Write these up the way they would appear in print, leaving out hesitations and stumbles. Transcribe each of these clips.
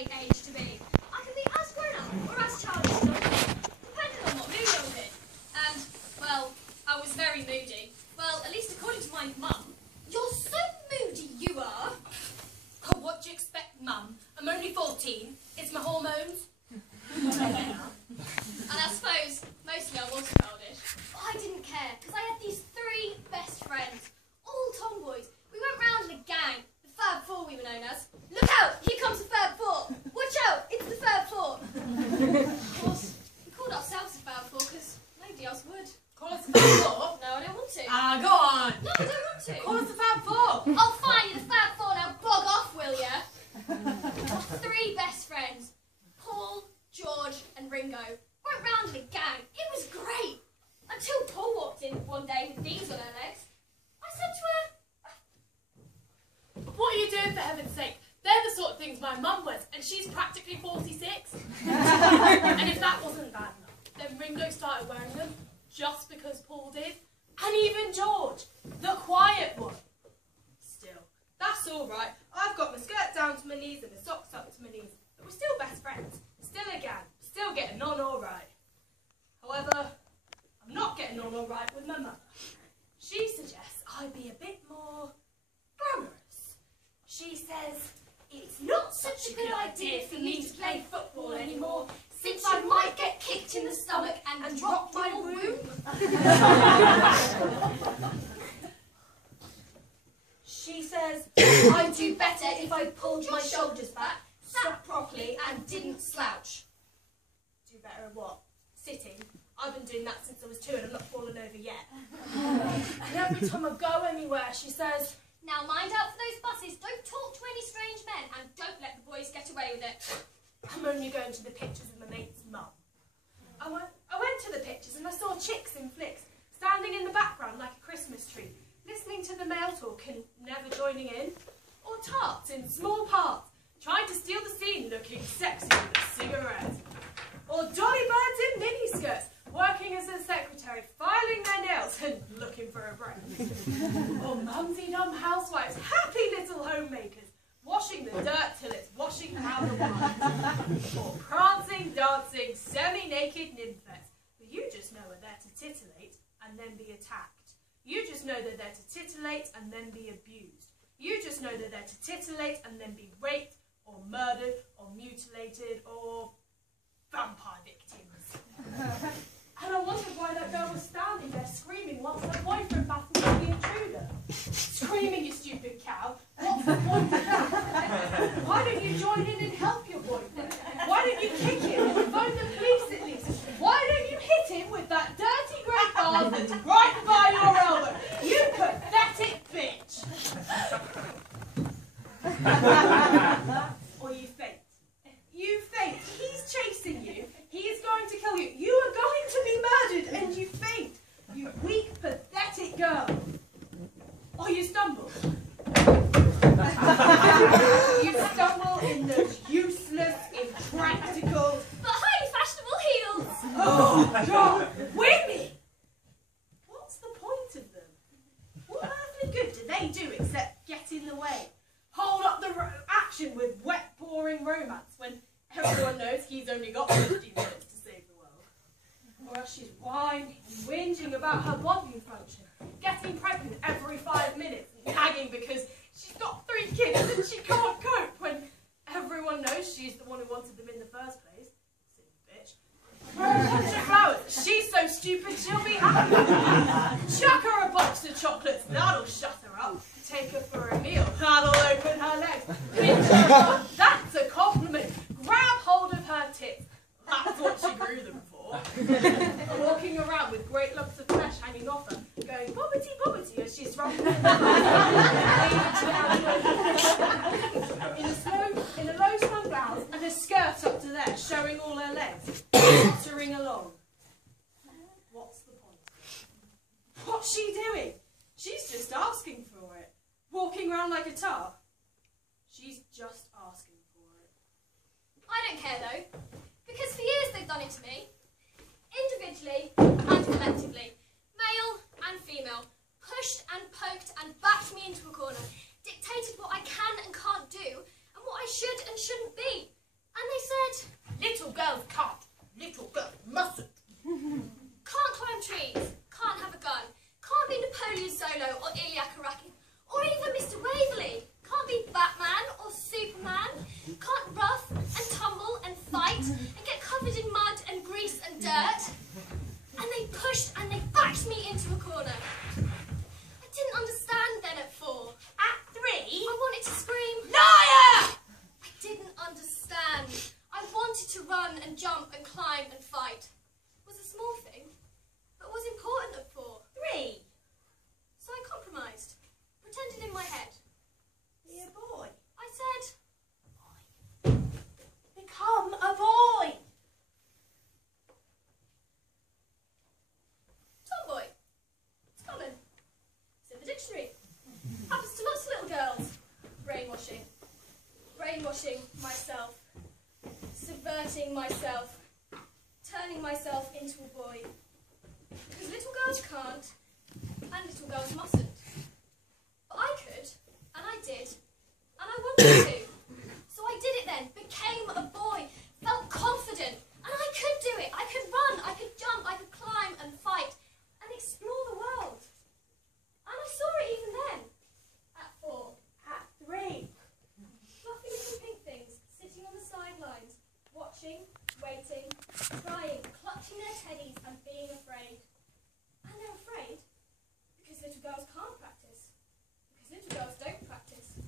great age to be. I can be as grown up or as childish as I want, depending on what mood I was in. And, well, I was very moody. Well, at least according to my mum. You're so moody, you are. Oh, what do you expect, Mum? I'm only 14. It's my hormones. And I suppose, mostly I was childish. But I didn't care, because I had these 3 best friends, all tomboys. We went round in a gang, the Fab Four we were known as. Look out, here comes the Fab Four. Watch out, it's the Fab Four. Of course, we called ourselves the Fab Four because nobody else would. Call us the Fab Four? No, I don't want to. Ah, go on. No, I don't want to. Call us the Fab Four. Oh, fine, you're the Fab Four, now bog off, will ya? Our 3 best friends, Paul, George and Ringo, went round in a gang. It was great. Until Paul walked in one day with these on her legs. I said to her, What are you doing, for heaven's sake? They're the sort of things my mum wears, and she's practically 46. And if that wasn't bad enough, then Ringo started wearing them just because Paul did. And even George, the quiet one. Still, that's all right. I've got my skirt down to my knees and my socks up to my knees. But we're still best friends. Still a gang. Still getting on all right. However, I'm not getting on all right with my mother. She suggests I be a bit more glamorous. She says it's not such a good idea for me to play football anymore, since I might get kicked in the stomach and drop my womb. She says I'd do better if I pulled my shoulders back, sat properly and didn't slouch. Do better at what? Sitting. I've been doing that since I was 2 and I'm not fallen over yet. And every time I go anywhere, she says, now mind out for those buses, don't talk to any strange men and don't let the boys get away with it. I'm only going to the pictures with my mate's mum. I went to the pictures and I saw chicks in flicks, standing in the background like a Christmas tree, listening to the male talk and never joining in. Or tarts in small parts, trying to steal the scene looking sexy with a cigarette. Or dolly birds in miniskirts, working as a secretary, filing their nails and looking for a break. Or mumsy-dum housewives, happy little homemakers, washing the dirt till it's washing out the wine. Or prancing, dancing, semi-naked nymphets, who you just know are there to titillate and then be attacked. You just know they're there to titillate and then be abused. You just know they're there to titillate and then be raped or murdered or mutilated or vampire victims. And I wondered why that girl was standing there screaming whilst her boyfriend battled with the intruder. Screaming, you stupid cow. What's the point of that? Why don't you join in and help your boyfriend? Why don't you kick him and phone the police at least? Why don't you hit him with that dirty grey card that's right by your elbow? You pathetic bitch! Or you faint. You faint. He's chasing you. He's going to kill you. You are going to be murdered and you faint. You weak, pathetic girl. Or you stumble. You stumble in those useless, impractical, but highly fashionable heels. oh God, women! What's the point of them? What earthly good do they do except get in the way? Hold up the action with wet, boring romance when everyone knows he's only got 15 minutes to save the world. Or else she's whining and whinging about her bodily function, getting pregnant every 5 minutes, and nagging because she's got 3 kids and she can't cope when everyone knows she's the one who wanted them in the first place. Silly bitch. For a bunch of flowers, she's so stupid she'll be happy. Chuck her a box of chocolates, that'll shut her up. Take her for a meal, that'll open her legs. Pinch her up, that's a compliment. Grab hold of her tits, that's what she grew them for. Walking around with great lumps of flesh hanging off her, going bobbity bobbity as she's rubbing her in a low slung blouse and a skirt up to there, showing all her legs, tottering along. What's the point? What's she doing? She's just asking for it. Walking around like a tart. She's just asking for it. I don't care though, because for years they've done it to me. Individually and collectively, male and female, pushed and poked and backed me into a corner, dictated what I can and can't do, and what I should and shouldn't be. run and jump and climb and fight. It was a small thing, but was important at 4. 3. So I compromised, pretended in my head. Be a boy. I said, Become a boy. tomboy. It's common. It's in the dictionary. Happens to lots of little girls. Brainwashing. Brainwashing myself. Subverting myself. Turning myself into a boy. Because little girls can't, and little girls mustn't. But I could, and I did, and I wanted to. So I did it then, became a boy, felt confident, and I could do it. I could run, I could jump, I could climb and fight, and explore the world. And I saw it even then, at 4. At 3. Fluffy little pink things, sitting on the sidelines, watching, waiting, crying, clutching their teddies and being afraid. And they're afraid because little girls can't practice, because little girls don't practice,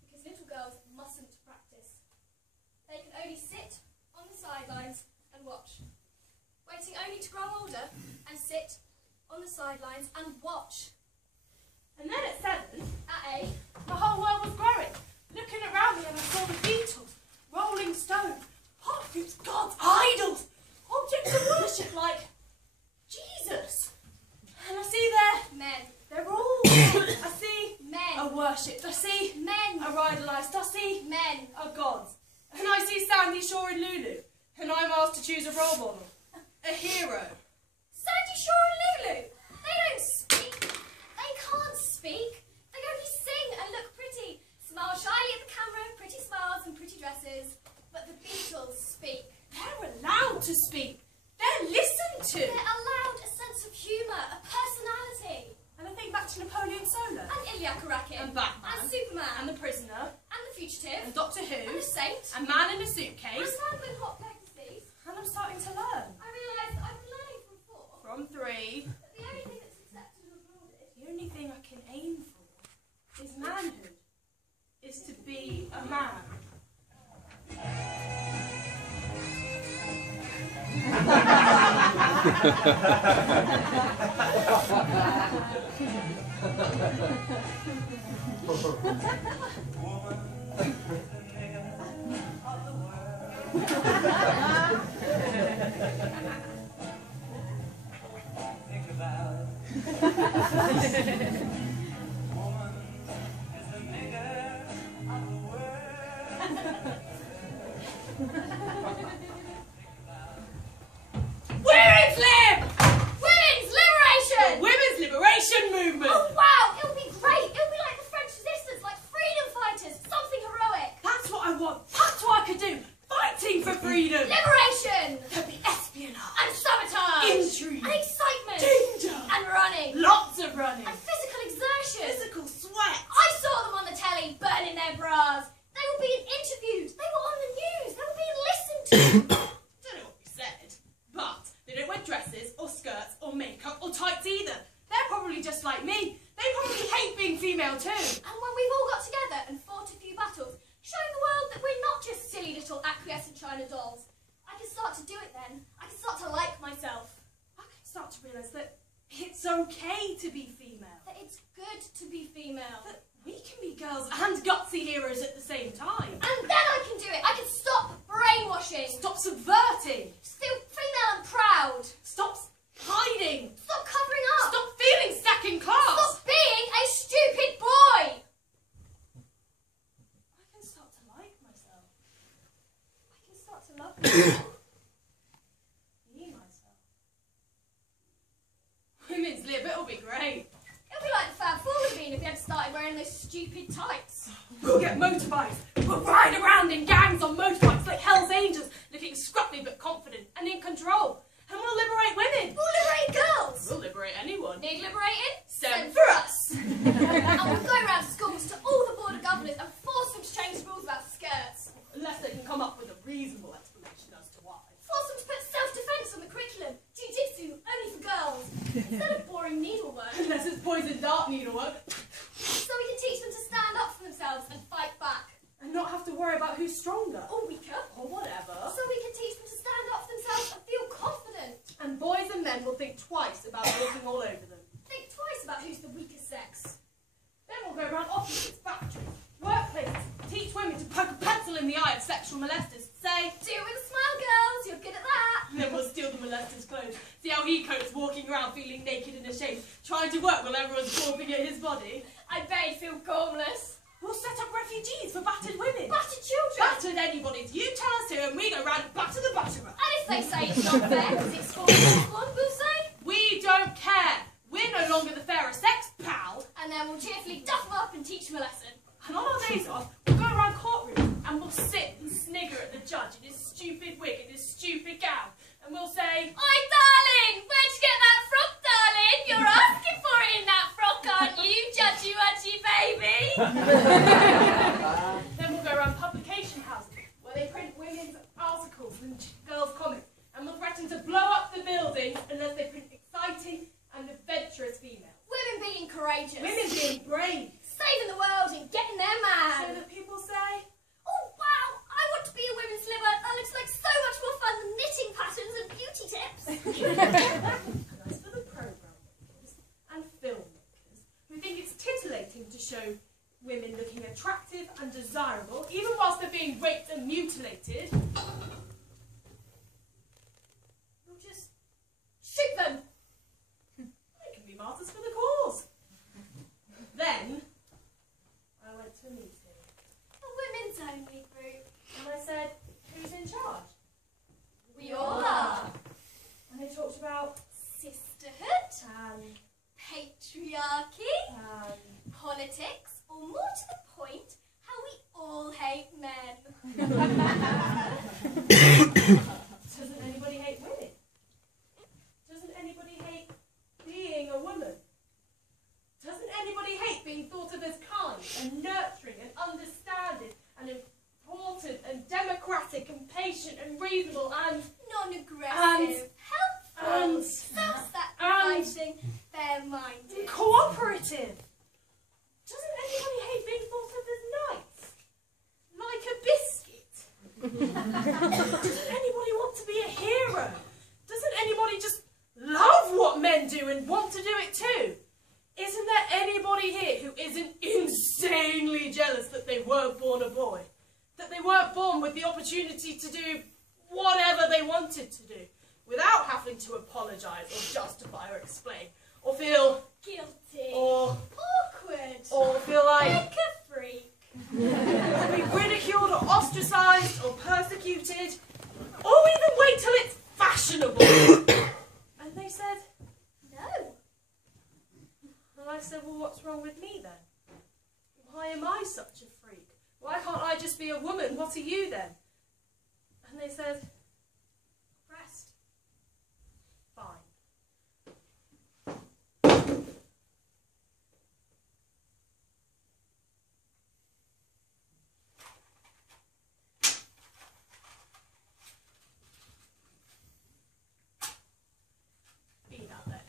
because little girls mustn't practice. They can only sit on the sidelines and watch, waiting only to grow older and sit on the sidelines and watch. And then at 7, At 8, the whole world was growing. Looking around me and I saw the Beatles, Rolling Stones, pop groups, gods, idols, objects of worship like Jesus. And I see men, they're all I see men, are worshipped. I see men, are idolised. I see men. are gods. And I see Sandy Shore and Lulu. And I'm asked to choose a role model, a hero. Sandy Shore and Lulu, they don't speak. They can't speak. They only sing and look pretty. Smile shyly at the camera, pretty smiles and pretty dresses. But the Beatles speak. They're allowed to speak. They're listened to. They're allowed a sense of humour, a personality. And I think back to Napoleon Solo. And Ilya Karakin. And Batman. And Superman. And The Prisoner. And The Fugitive. And Doctor And Who. The Saint. And Man in a And Suitcase. Man with Hot Legacies. And I'm starting to learn. I realised I've been learning from 4. From 3. But the only thing that's accepted or applauded. The only thing I can aim for is manhood. Is to be a man. Think about it. Woman is the nigger of the Women's Lib! Women's liberation! Women's Liberation Movement! Oh wow, it'll be great. It'll be like the French resistance, like freedom fighters, something heroic. That's what I want. That's what I could do. Fighting for freedom. Liberation! There'll be espionage. And sabotage! Intrigue. And excitement! Danger. And running! Lots of running. And physical exertion! Physical sweat. I saw them on the telly, burning their bras. They were being interviewed. They were on the news. They were being listened to. Don't know what we said, but they don't wear dresses or skirts or makeup or tights either. They're probably just like me. They probably hate being female too. And when we've all got together and fought a few battles, showing the world that we're not just silly little acquiescent China dolls, I can start to do it then. I can start to like myself. I can start to realise that it's okay to be female. That it's good to be female. That we can be girls and gutsy heroes at the same time. And then I can do it. I can stop brainwashing. Stop subverting. Feel female and proud. Stop hiding. Stop covering up. Stop feeling second class. Stop being a stupid boy. I can start to like myself. I can start to love myself. Be myself. Women's Lib, it'll be great. It'll be like the Fab Four would have been if we had started wearing those stupid tights. We'll get motorbikes. We'll ride around in gangs on motorbikes like Hell's Angels, looking scruffy but confident and in control. And we'll liberate women. We'll liberate girls. We'll liberate anyone. Need liberating? Send for us. And we'll go around schools to all the board of governors and force them to change the rules about skirts. Unless they can come up with a reasonable explanation as to why. Force them to put self-defence on the curriculum. Jiu-jitsu, only for girls. Instead of boring needlework. Unless it's poison dart needlework. So we can teach them to stand up for themselves and fight back. And not have to worry about who's stronger. Or weaker. Or whatever. So we can teach them to stand molesters, say, Do it with a smile, girls. You're good at that. and then we'll steal the molester's clothes. See how he copes walking around feeling naked and ashamed, trying to work while everyone's gawping at his body. I bet he'd feel gormless. We'll set up refugees for battered women. Battered children. Battered anybody's. You tell us who, and we go round and batter the batterer. And if they say it's not fair because it's for this one, we'll say, We don't care. We're no longer the fairer sex, pal. and then we'll cheerfully duff them up and teach them a lesson. And on our days off, we'll go around courtrooms and we'll sit and snigger at the judge in his stupid wig and his stupid gown. And we'll say, Oi, darling, where'd you get that frock, darling? You're asking for it in that frock, aren't you, judgy-wudgy baby? Then we'll go around publication houses where they print women's articles and girls' comics. And we'll threaten to blow up the buildings unless they print exciting and adventurous females. Women being courageous. Women being brave. Saving the world and getting their So man. that people say, Oh, wow, I want to be a women's liver. That looks like so much more fun than knitting patterns and beauty tips. and as for the programme makers and filmmakers who think it's titillating to show women looking attractive and desirable, even whilst they're being raped and mutilated, We'll just shoot them. they can be martyrs for the cause. Then, I went to a meeting, A women's only group. and I said, who's in charge? We all are. And they talked about Sisterhood, and patriarchy, politics, or more to the point, how we all hate men. doesn't anybody hate women? Doesn't anybody hate being a woman? Doesn't anybody hate being thought of as kind and nurturing and understanding and important and democratic and patient and reasonable and Non-aggressive, helpful, and self-sacrificing, fair-minded. cooperative? Doesn't anybody hate being thought of as nice? Like a biscuit? Doesn't anybody want to be a hero? Doesn't anybody just love what men do and want to do it too? Isn't there anybody here who isn't insanely jealous that they weren't born a boy? That they weren't born with the opportunity to do whatever they wanted to do, without having to apologise or justify or explain, or feel, Guilty. or Awkward. feel like Like a freak. be ridiculed or ostracised or persecuted, or even wait till it's fashionable. And they said, No. and I said, well, what's wrong with me then? Why am I such a freak? Why can't I just be a woman? What are you then? And they said, Breast. fine. Be that then.